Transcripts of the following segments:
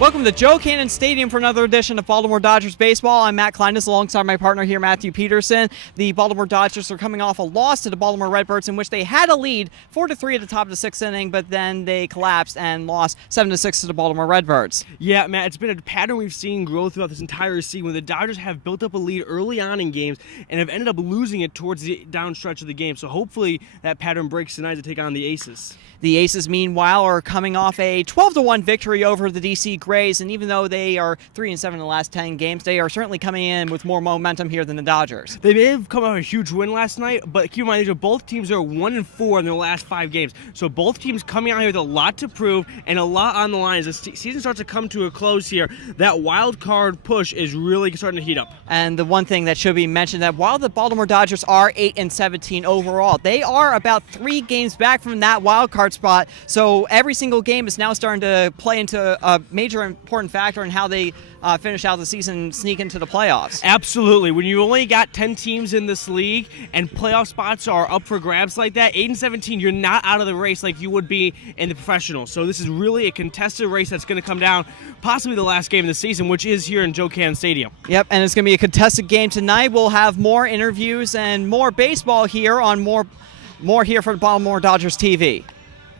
Welcome to Joe Cannon Stadium for another edition of Baltimore Dodgers Baseball. I'm Matt Kleines alongside my partner here, Matthew Peterson. The Baltimore Dodgers are coming off a loss to the Baltimore Redbirds in which they had a lead 4-3 at the top of the sixth inning, but then they collapsed and lost 7-6 to the Baltimore Redbirds. Yeah, Matt, it's been a pattern we've seen grow throughout this entire season where the Dodgers have built up a lead early on in games and have ended up losing it towards the down stretch of the game. So hopefully that pattern breaks tonight to take on the Aces. The Aces, meanwhile, are coming off a 12-1 victory over the DC Grays, and even though they are 3-7 in the last 10 games, they are certainly coming in with more momentum here than the Dodgers. They may have come out with a huge win last night, but keep in mind, both teams are 1-4 in their last 5 games. So both teams coming out here with a lot to prove and a lot on the line. As the season starts to come to a close here, that wild card push is really starting to heat up. And the one thing that should be mentioned, that while the Baltimore Dodgers are 8-17 overall, they are about 3 games back from that wild card spot. So every single game is now starting to play into a major important factor in how they finish out the season, sneak into the playoffs. Absolutely. When you only got 10 teams in this league and playoff spots are up for grabs like that, 8-17, you're not out of the race like you would be in the professionals. So this is really a contested race that's going to come down possibly the last game of the season, which is here in Joe Cannon Stadium. Yep, and it's going to be a contested game tonight. We'll have more interviews and more baseball here on more here for Baltimore Dodgers TV.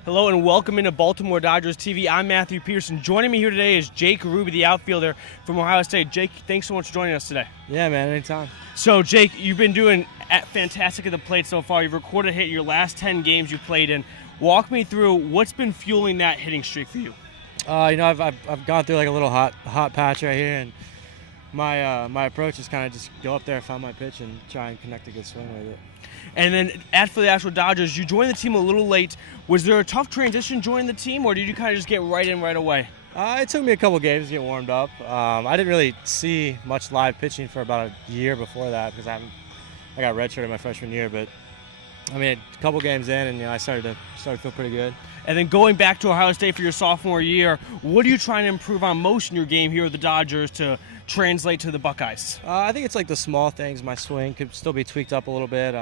Hello and welcome into Baltimore Dodgers TV. I'm Matthew Peterson. Joining me here today is Jake Ruby, the outfielder from Ohio State. Jake, thanks so much for joining us today. Yeah, man, anytime. So, Jake, you've been doing fantastic at the plate so far. You've recorded a hit your last 10 games you played in. Walk me through what's been fueling that hitting streak for you. I've gone through like a little hot patch right here, and my approach is kind of just go up there, find my pitch, and try and connect a good swing with it. And then as for the actual Dodgers, you joined the team a little late. Was there a tough transition joining the team, or did you kind of just get right in right away? It took me a couple games to get warmed up. I didn't really see much live pitching for about a year before that because I got redshirted my freshman year. But I mean, a couple games in, and I started to feel pretty good. And then going back to Ohio State for your sophomore year, what are you trying to improve on most in your game here with the Dodgers to translate to the Buckeyes? I think it's like the small things. My swing could still be tweaked up a little bit.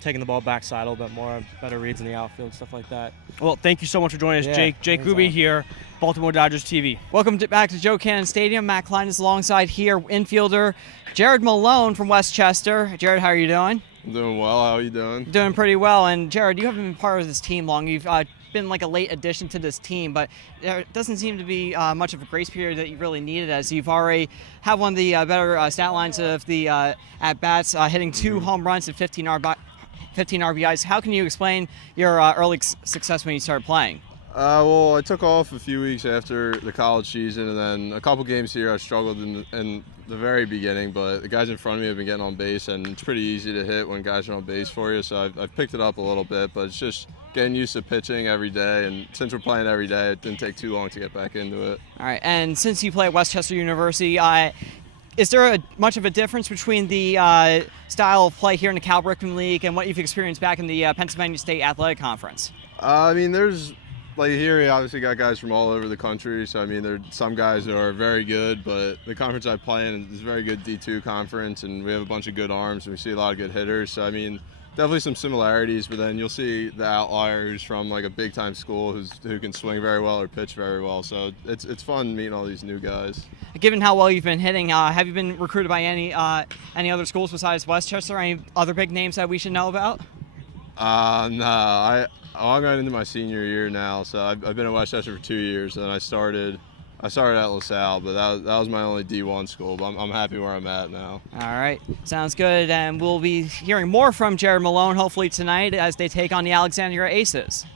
Taking the ball backside a little bit more, better reads in the outfield, stuff like that. Well, thank you so much for joining us, Yeah, Jake Ruby here, Baltimore Dodgers TV. Welcome back to Joe Cannon Stadium. Matt Kleines alongside here, infielder Jared Melone from Westchester. Jared, how are you doing? I'm doing well. How are you doing? Doing pretty well. And Jared, you haven't been part of this team long. You've been like a late addition to this team, but there doesn't seem to be much of a grace period that you really needed, as you've already have one of the better stat lines of the at-bats, hitting 2 home runs and 15 RBIs. How can you explain your early success when you started playing? Well, I took off a few weeks after the college season, and then a couple games here I struggled in the very beginning, but the guys in front of me have been getting on base, and it's pretty easy to hit when guys are on base for you, so I've picked it up a little bit, but it's just getting used to pitching every day, and since we're playing every day, it didn't take too long to get back into it. All right, and since you play at Westchester University, is there much of a difference between the style of play here in the Cal Brickman League and what you've experienced back in the Pennsylvania State Athletic Conference? I mean, there's, like here, you obviously got guys from all over the country, so I mean, there are some guys that are very good, but the conference I play in is a very good D2 conference, and we have a bunch of good arms, and we see a lot of good hitters, so I mean, definitely some similarities, but then you'll see the outlier who's from like a big-time school who can swing very well or pitch very well. So it's fun meeting all these new guys. Given how well you've been hitting, have you been recruited by any other schools besides Westchester? Any other big names that we should know about? No, I'm going into my senior year now, so I've been at Westchester for 2 years, and I started at LaSalle, but that was my only D1 school, but I'm happy where I'm at now. All right, sounds good, and we'll be hearing more from Jared Melone hopefully tonight as they take on the Alexandria Aces.